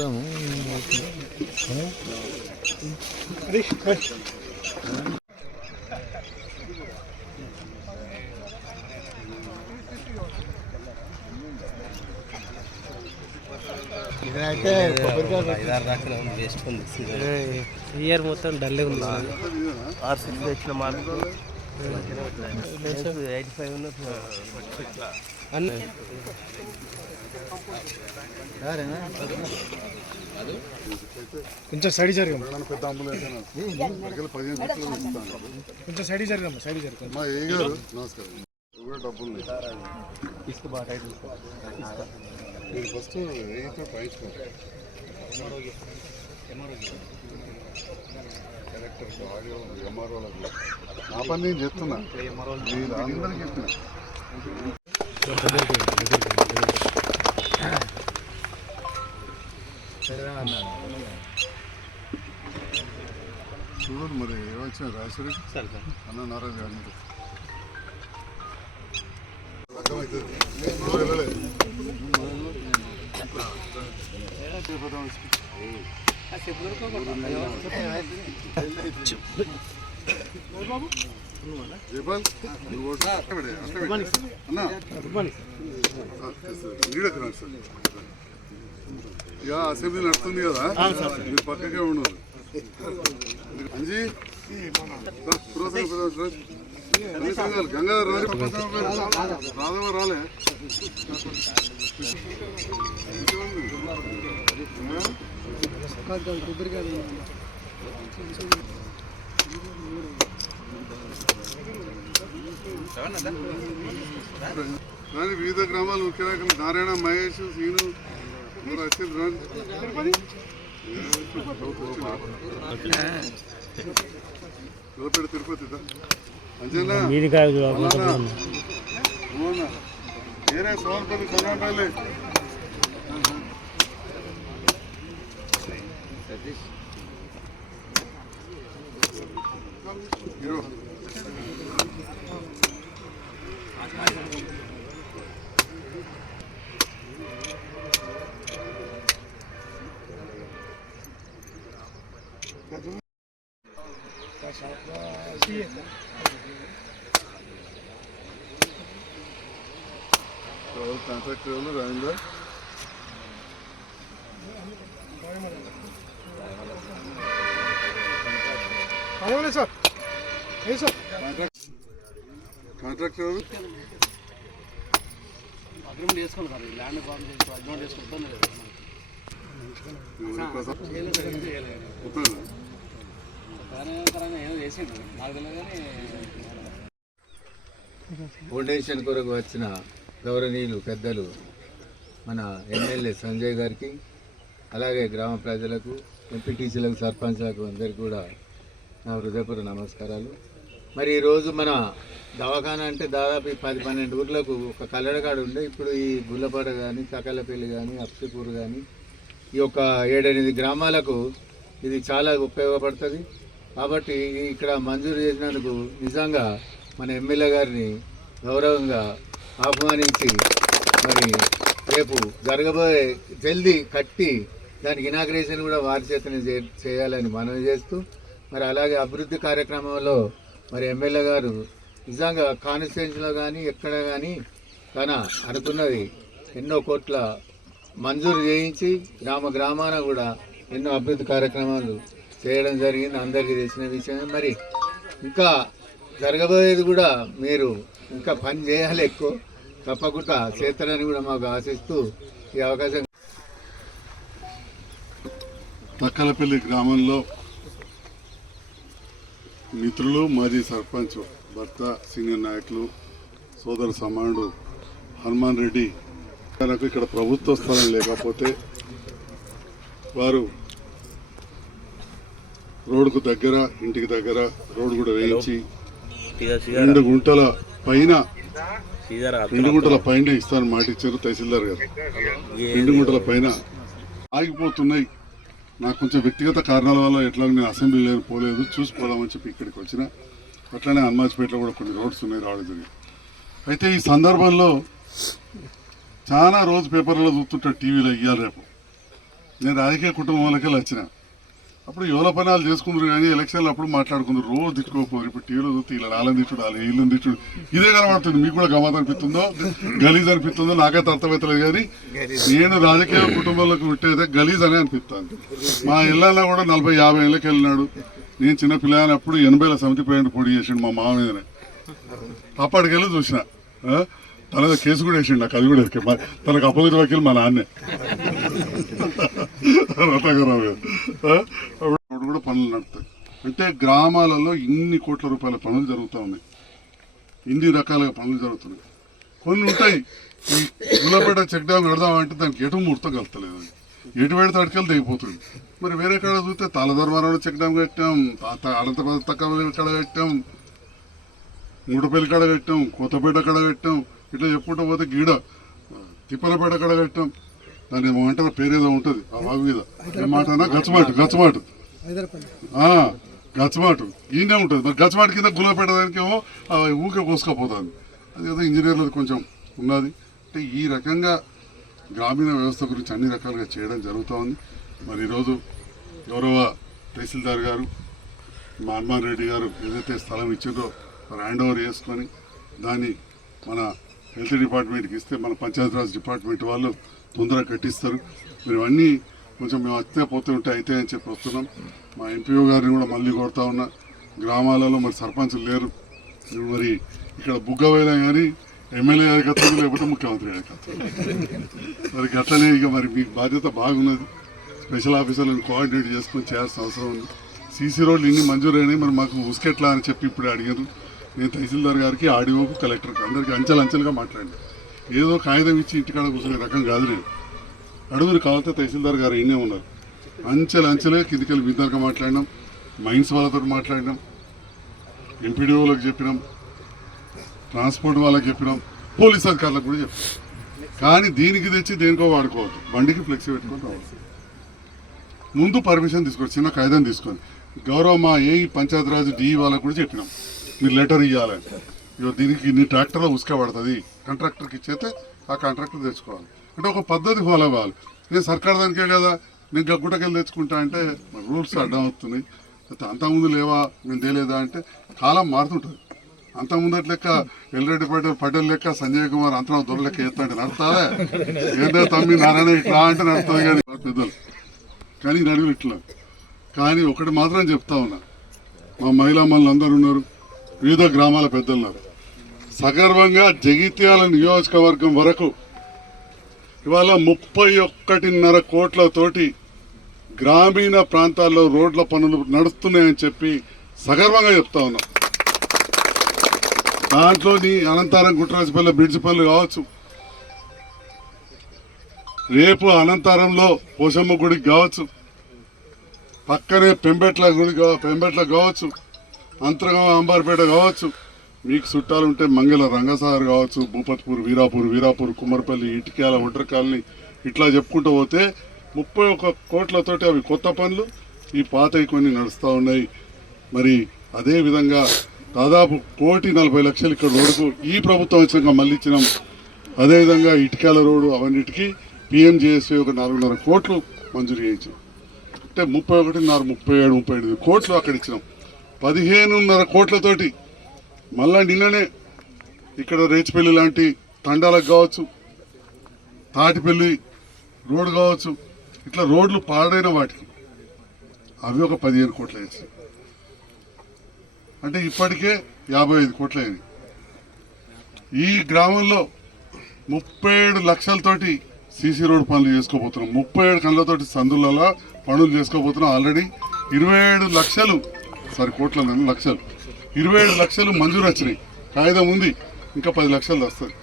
పోదాము. ఇదైతే వేస్ట్ ఉంది. ఇయర్ మొత్తం డల్లే ఉంది. R6 తెచ్చిన మార్కు 85 అన్నీ కొంచెం సైడ్ జరిగాము. కొంచెం సైడ్ జరిగాము. సైడ్ జరిగాము. నమస్కారం. డబ్బులు ఫస్ట్ కలెక్టర్ ఆడియో ఎంఆర్ఓలకు నా పని నేను చెప్తున్నా, మీరు అందరికీ చెప్తున్నా. చూడు మరి ఏమొచ్చిన రాజేశ్వరి అన్న నారాజు గారు ఇక అసెంబ్లీ నడుస్తుంది కదా, మీరు పక్కకే ఉండదు. అంజీ గంగాధర్ రాధవ రాలే కానీ వివిధ గ్రామాలు ముఖ్య నాయకులు నారాయణ, మహేష్, సీను రషీద్ లోపేట తిరుపతి అంజనా ఏరే సోన్పల్లి సోనాపల్లి కాంట్రాక్టర్ రవీంద్ర కాంట్రాక్టర్ అగ్రిమెంట్ చేసుకోవాలి సార్. ల్యాండ్ అగ్రిమెంట్ చేసుకుంటాను ఫౌండేషన్ కొరకు వచ్చిన గౌరవనీయులు పెద్దలు మన ఎమ్మెల్యే సంజయ్ గారికి, అలాగే గ్రామ ప్రజలకు, ఎంపీటీసీలకు, సర్పంచ్లకు అందరికీ కూడా నా హృదయపూర్వక నమస్కారాలు. మరి ఈరోజు మన దవాఖానా అంటే దాదాపు 10-12 ఊర్లకు ఒక కల్లడగాడు ఉండే. ఇప్పుడు ఈ గుల్లపాట కానీ, చకలపల్లి కానీ, అప్సిపూర్ కానీ, ఈ యొక్క 7-8 గ్రామాలకు ఇది చాలా ఉపయోగపడుతుంది. కాబట్టి ఇక్కడ మంజూరు చేసినందుకు నిజంగా మన ఎమ్మెల్యే గారిని గౌరవంగా ఆహ్వానించి మరి రేపు జరగబోయే జల్దీ కట్టి దానికి ఇనాగ్రేషన్ కూడా వారి చేతనే చేయాలని మనవి చేస్తూ, మరి అలాగే అభివృద్ధి కార్యక్రమంలో మరి ఎమ్మెల్యే గారు నిజంగా కాన్స్టిట్యున్సీలో కానీ ఎక్కడ కానీ తన అనుకున్నది ఎన్నో కోట్ల మంజూరు చేయించి గ్రామాన కూడా ఎన్నో అభివృద్ధి కార్యక్రమాలు చేయడం జరిగింది. అందరికీ తెలిసిన విషయమే. మరి ఇంకా జరగబోయేది కూడా మీరు ఇంకా పని చేయాలి, ఎక్కువ తప్పకుండా చేస్తారని కూడా మాకు ఆశిస్తూ ఈ అవకాశం. తక్కలపల్లి గ్రామంలో మిత్రులు, మాజీ సర్పంచ్ భర్త, సీనియర్ నాయకులు, సోదర సమానుడు హనుమాన్ రెడ్డి నాకు ఇక్కడ ప్రభుత్వ స్థలం లేకపోతే వారు రోడ్డుకు దగ్గర, ఇంటికి దగ్గర రోడ్డు కూడా వేయించి 2 గుంటల పైన ఇస్తాను మాట ఇచ్చారు తహసీల్దార్ గారు. 2 గుంటల పైన ఆగిపోతున్నాయి. నాకు కొంచెం వ్యక్తిగత కారణాల వల్ల ఎట్లా నేను అసెంబ్లీ పోలేదు, చూసిపోదామని చెప్పి ఇక్కడికి వచ్చిన. అట్లనే హనుమాజ్పేటలో కూడా కొన్ని రోడ్స్ ఉన్నాయి రావడం జరిగింది. అయితే ఈ సందర్భంలో చాలా రోజు పేపర్లలో చూస్తుంటారు, టీవీలో ఇయ్యాలి రేపు నేను రాజకీయ కుటుంబంలోకి వచ్చిన అప్పుడు యువల పనాలు చేసుకుందరు కానీ ఎలక్షన్లు అప్పుడు మాట్లాడుకుందరు, రోజు తిట్టుకోకపోరు. ఇప్పుడు టీవీలో చూస్తే ఇలా నాలని తిట్టుడు అలా ఇల్లు తిట్టుడు ఇదే కనబడుతుంది. మీకు కూడా గమ్మత్ అనిపిస్తుందో గలీజ్ అనిపిస్తుందో నాకైతే అర్థమవుతలేదు. కానీ నేను రాజకీయ కుటుంబంలోకి విట్టేదే గలీజ్ అని అనిపిస్తాను. మా ఇళ్ళల్లో కూడా 40-50 ఏళ్ళకి వెళ్ళినాడు. నేను చిన్న పిల్లగాని అప్పుడు 80ల సమితి ప్రెసిడెంట్ పోటీ చేసిండు మా మామ మీదనే. అప్పటికెళ్ళి చూసిన తన కేసు కూడా వేసిండు. నాకు అది కూడా తనకు అపోజిట్ వకీల్ మా నాన్నే రతగారావు గారు. అప్పుడు కూడా పనులు నడుస్తాయి. అంటే గ్రామాలలో ఇన్ని కోట్ల రూపాయల పనులు జరుగుతూ ఉన్నాయి, ఇన్ని రకాలుగా పనులు జరుగుతున్నాయి. కొన్ని ఉంటాయి, ఈ గుల్లపేట చెక్ డ్యామ్ కడదామంటే దానికి ఎటు ముహూర్తం కలుతలేదు, ఎటు పెడితే అటుకెళ్ళి తెగిపోతుంది. మరి వేరే కాడ చూస్తే తాళధర్మారావు చెక్ డ్యామ్ కట్టాం, అనంతపద తక్కువ కాడ కట్టాం, మూటపల్లి కాడ కట్టాం, కొత్తపేట కాడ కట్టాం, ఇట్లా చెప్పుకుంటూ పోతే గీడ తిప్పలపేట కాడ కట్టాం. దాని ఏమంటారు పేరేదో ఉంటుంది ఆ వాగు మీద, ఏమాటనా గచ్చమాటు గచ్చమాటు గచ్చమాటు ఈయనే ఉంటుంది. మరి గచ్చమాటు కింద గుల్లపేట దానికేమో ఊకే కోసుకపోతుంది. అది ఏదో ఇంజనీర్లది కొంచెం ఉన్నది. అంటే ఈ రకంగా గ్రామీణ వ్యవస్థ గురించి అన్ని రకాలుగా చేయడం జరుగుతూ ఉంది. మరి ఈరోజు గౌరవ తహసీల్దార్ గారు మా హనుమాన్ రెడ్డి గారు ఏదైతే స్థలం ఇచ్చిందో హ్యాండ్ ఓవర్ చేసుకొని దాన్ని మన హెల్త్ డిపార్ట్మెంట్కి ఇస్తే మన పంచాయతీరాజ్ డిపార్ట్మెంట్ వాళ్ళు తొందరగా కట్టిస్తారు. మరి ఇవన్నీ కొంచెం మేము వస్తే పోతే ఉంటే అయితే అని చెప్పి వస్తున్నాం. మా ఎంపీఓ గారిని కూడా మళ్ళీ కొడతా ఉన్నా. గ్రామాలలో మరి సర్పంచులు లేరు, మరి ఇక్కడ బుగ్గవైనా కానీ ఎమ్మెల్యే అధికత్వం లేకపోతే ముఖ్యమంత్రి అధికత్వం. మరి గట్లనే ఇక మరి మీకు బాధ్యత బాగున్నది. స్పెషల్ ఆఫీసర్లను కోఆర్డినేట్ చేసుకొని చేయాల్సిన అవసరం ఉంది. సీసీ రోడ్లు ఇన్ని మంజూరైనాయి, మరి మాకు ఉసుకెట్లా అని చెప్పి ఇప్పుడే అడిగారు. నేను తహసీల్దార్ గారికి, ఆర్డీఓకు, కలెక్టర్కి అందరికీ అంచెలంచెలుగా మాట్లాడినా. ఏదో కాగితం ఇచ్చి ఇంటికాడ కూర్చునే రకం కాదు. నేను అడుగురు కావాలంటే తహసీల్దార్ గారు ఇన్నే ఉన్నారు. అంచెలుగా కిందికెళ్ళి విద్దారుగా మాట్లాడినాం, మైన్స్ వాళ్ళతో మాట్లాడినాం, ఎంపీడీఓలకు చెప్పినాం, ట్రాన్స్పోర్ట్ వాళ్ళకి చెప్పినాం, పోలీస్ అధికారులకు కూడా చెప్పినాం. కానీ దీనికి తెచ్చి దేనికో వాడుకోవద్దు. బండికి ఫ్లెక్సీ పెట్టుకొని రావాలి. ముందు పర్మిషన్ తీసుకోండి, చిన్న కాగితం తీసుకొని. గౌరవ మా పంచాయతీరాజ్ డిఈ వాళ్ళకు కూడా చెప్పినాం, మీరు లెటర్ ఇవ్వాలని. ఇవ్వ దీనికి ఇన్ని ట్రాక్టర్లో ఉసుక పడుతుంది, కాంట్రాక్టర్కి ఇచ్చేస్తే ఆ కాంట్రాక్టర్ తెచ్చుకోవాలి. అంటే ఒక పద్ధతి ఫాలో అవ్వాలి. నేను సర్కార్ దానికే కదా నేను గగ్గుటకెళ్ళి తెచ్చుకుంటా అంటే రూల్స్ అడ్డం అవుతున్నాయి. అంతకుముందు లేవా నేను తేలేదా అంటే కాలం మారుతుంటుంది. అంతకుముందటి లెక్క ఎల్రెడ్డి పటేల్ లెక్క సంజయ్ కుమార్ అంతరం దొర లెక్క ఎత్తంటే నడుతుందా? ఏంటో తమ్మి నారాయణ ఇట్లా అంటే నడుతుంది కానీ పెద్దలు, కానీ నడుగులు ఇట్లా. కానీ ఒకటి మాత్రం చెప్తా ఉన్నా, మా మహిళా మనులు అందరూ ఉన్నారు, వివిధ గ్రామాల పెద్దలు ఉన్నారు. సగర్వంగా జగిత్యాల నియోజకవర్గం వరకు ఇవాళ 31.5 కోట్లతోటి గ్రామీణ ప్రాంతాల్లో రోడ్ల పనులు నడుస్తున్నాయని చెప్పి సగర్వంగా చెప్తా ఉన్నాం. దాంట్లోని అనంతారం గుట్రాజపల్లి బ్రిడ్జ్ పనులు కావచ్చు, రేపు అనంతారంలో పోషమ్మ గుడికి కావచ్చు, పక్కనే పెంబెట్ల కావచ్చు, అంతర్గం అంబార్పేట కావచ్చు, మీకు చుట్టాలు ఉంటే మంగళ రంగసాగర్ కావచ్చు, భూపత్పూర్, వీరాపూర్, కుమ్మరపల్లి, ఇటిక్యాల, ఒంటరి కాలనీ, ఇట్లా చెప్పుకుంటూ పోతే 31 కోట్లతోటి అవి కొత్త పనులు, ఈ పాతవి కొన్ని నడుస్తూ ఉన్నాయి. మరి అదేవిధంగా దాదాపు 1,40,00,000 ఇక్కడ రోడ్డుకు ఈ ప్రభుత్వం వచ్చినాక మళ్ళీ ఇచ్చినాం. అదేవిధంగా ఇటిక్యాల రోడ్డు అవన్నిటికీ పిఎంజేఎస్వై ఒక 4.5 కోట్లు మంజూరు చేయించాం. అంటే 31.5, 37, 38 కోట్లు అక్కడ ఇచ్చినాం. 15.5 కోట్లతోటి మళ్ళా నిన్ననే ఇక్కడ రేచిపల్లి లాంటి తండాలకు కావచ్చు, తాటిపల్లి రోడ్డు కావచ్చు, ఇట్లా రోడ్లు పాడైన వాటికి అవి ఒక 15 కోట్లు వేసి, అంటే ఇప్పటికే 55 కోట్లు అయినాయి. ఈ గ్రామంలో 37 లక్షలతోటి సీసీ రోడ్ పనులు చేసుకోబోతున్నాం. 37 కళ్ళతోటి సందులలో పనులు చేసుకోబోతున్నాం. ఆల్రెడీ 27 లక్షలు, కోట్ల లక్షలు, 27 లక్షలు మంజూరు వచ్చినాయి. కాగితం ఉంది, ఇంకా 10 లక్షలు వస్తుంది.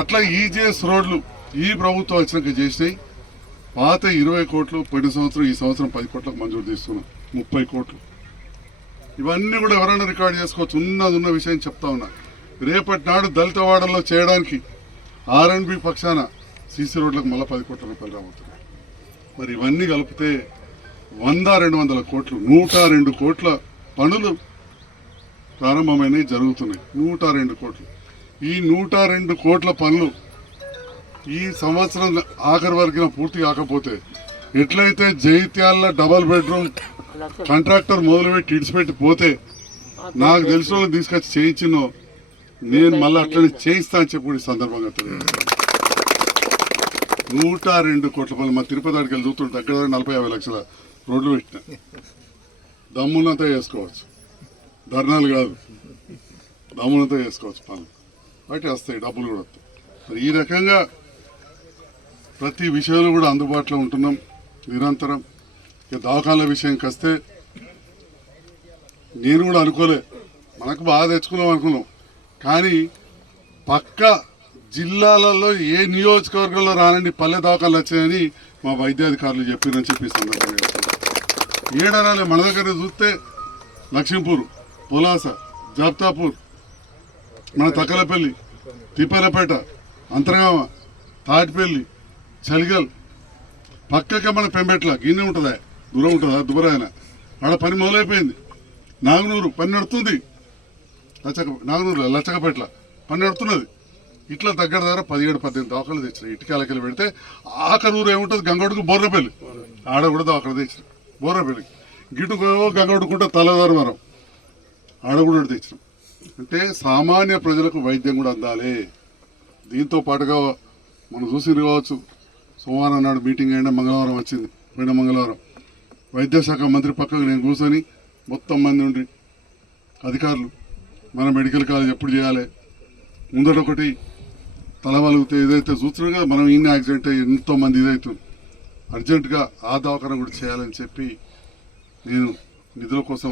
అట్లా ఈజీఎస్ రోడ్లు ఈ ప్రభుత్వం వచ్చినాక చేసినాయి. పాత 20 కోట్లు పోయిన సంవత్సరం, ఈ సంవత్సరం 10 కోట్లకు మంజూరు చేస్తున్నాం, 30 కోట్లు. ఇవన్నీ కూడా ఎవరైనా రికార్డు చేసుకోవచ్చు. ఉన్న విషయం చెప్తా ఉన్నా. రేపటి నాడు దళిత వాడల్లో చేయడానికి ఆర్ఎండ్బి పక్షాన సీసీ రోడ్లకు మళ్ళీ 10 కోట్ల రూపాయలు రాబోతున్నాయి. మరి ఇవన్నీ కలిపితే 100-200 కోట్లు, 102 కోట్ల పనులు ప్రారంభమైనవి, జరుగుతున్నాయి. 102 కోట్లు. ఈ 102 కోట్ల పనులు ఈ సంవత్సరం ఆఖరి వరకు పూర్తి కాకపోతే ఎట్లయితే జైత్యాల డబల్ బెడ్రూమ్ కాంట్రాక్టర్ మొదలుపెట్టి ఇడిచిపెట్టి పోతే నాకు తెలిసిన వాళ్ళని తీసుకొచ్చి చేయించినో నేను మళ్ళీ అట్లనే చేయిస్తా అని చెప్పి ఈ సందర్భంగా తెలియజేస్తాను. 102 కోట్ల రూపాయలు మా తిరుపతి అడికి వెళ్ళి చూస్తుంటే దగ్గర 40-50 లక్షల రోడ్లు పెట్టిన దమ్మునంతా చేసుకోవచ్చు, ధర్నాలు కాదు, దమ్మునంతా చేసుకోవచ్చు పనులు బయట వస్తాయి, డబ్బులు కూడా వస్తాయి. మరి ఈ రకంగా ప్రతి విషయంలో కూడా అందుబాటులో ఉంటున్నాం నిరంతరం. ఇక దవాఖాన్ల విషయంకి వస్తే నేను కూడా అనుకోలే, మనకు బాగా తెచ్చుకున్నాం అనుకున్నాం, కానీ పక్క జిల్లాలలో ఏ నియోజకవర్గంలో రానండి పల్లె దవాఖాన్లు వచ్చాయని మా వైద్యాధికారులు చెప్పారని చెప్పి సందర్భంగా ఏడారాలే మన దగ్గర చూస్తే లక్ష్మీపూర్, పొలాస, జాబ్తాపూర్, మన తక్కలపల్లి, తిప్పలపేట, అంతర్గామ, తాటిపల్లి, చలిగల్, పక్కకే మన పెంబెట్ల గిన్నె ఉంటుందా, దూరం ఉంటుందా, దుబరాయన ఆడ పని మొదలైపోయింది. నాగనూరు పని నడుతుంది, నాగనూరు లచ్చకపేట్ల పని నడుతున్నది. ఇట్లా దగ్గర 17-18 దవాఖాలు తెచ్చిన ఇటుకాలకెళ్ళి పెడితే ఆఖరూరు ఏముంటుంది గంగోడుకు బోర్రపల్లి, ఆడ కూడా దవాఖాలు తెచ్చిన బోర్రపల్లికి, గిటుకు గంగోడుకుంటే తలదారవరం ఆడ కూడా తెచ్చినాం. అంటే సామాన్య ప్రజలకు వైద్యం కూడా అందాలి. దీంతో పాటుగా మనం చూసి కావచ్చు, సోమవారం నాడు మీటింగ్ అయినా మంగళవారం వచ్చింది, పోయిన మంగళవారం వైద్యశాఖ మంత్రి పక్కకు నేను కూర్చొని మొత్తం మంది ఉండి అధికారులు మన మెడికల్ కాలేజ్ ఎప్పుడు చేయాలి, ముందట ఒకటి తలవలిగితే ఏదైతే చూస్తున్నాం కదా మనం ఇన్ని యాక్సిడెంట్ అయ్యి ఎంతోమంది ఇదవుతుంది, అర్జెంటుగా ఆ దవాఖాన కూడా చేయాలని చెప్పి నేను నిధుల కోసం